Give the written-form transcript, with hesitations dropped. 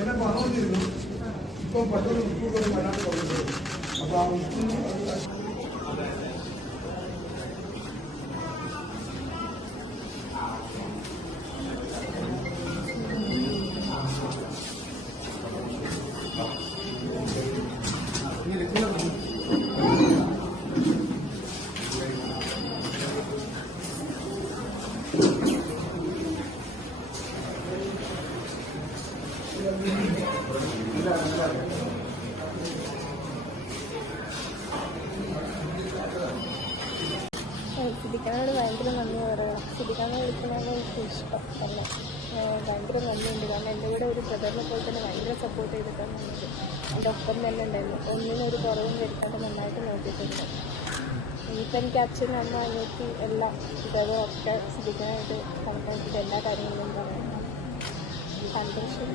എന്നെ പറഞ്ഞിരുന്നു ഇപ്പം പെട്ടെന്ന് ഉപ്പ് പോലെ വരാൻ തുടങ്ങുന്നത്. അപ്പൊ ആ ഉപ്പ് സിദ്ദിഖാനോട് ഭയങ്കര നന്ദി പറയാം. സിദ്ദിഖാനെ വിളിക്കുന്നതാണ് എനിക്ക് ഇഷ്ടം തന്നെ. ഭയങ്കര നന്ദിയുണ്ട്. കാരണം എൻ്റെ കൂടെ ഒരു ബ്രദറിനെ പോലെ തന്നെ ഭയങ്കര സപ്പോർട്ട് ചെയ്തിട്ടാണ് വന്നത്. എൻ്റെ ഒപ്പം തന്നെ ഉണ്ടായിരുന്നു. ഒന്നിനും ഒരു കുറവും വരുത്താണ്ട് നന്നായിട്ട് നോക്കിയിട്ടുണ്ട്. ഈപ്പൻ ക്യാപ്ഷൻ അമ്മ അനിയത്തി എല്ലാം ഇതേപോലെ ഒക്കെ സിദ്ദിഖാനായിട്ട് സംസാരിച്ചിട്ട് എല്ലാ കാര്യങ്ങളും പറയാം. സന്തോഷം.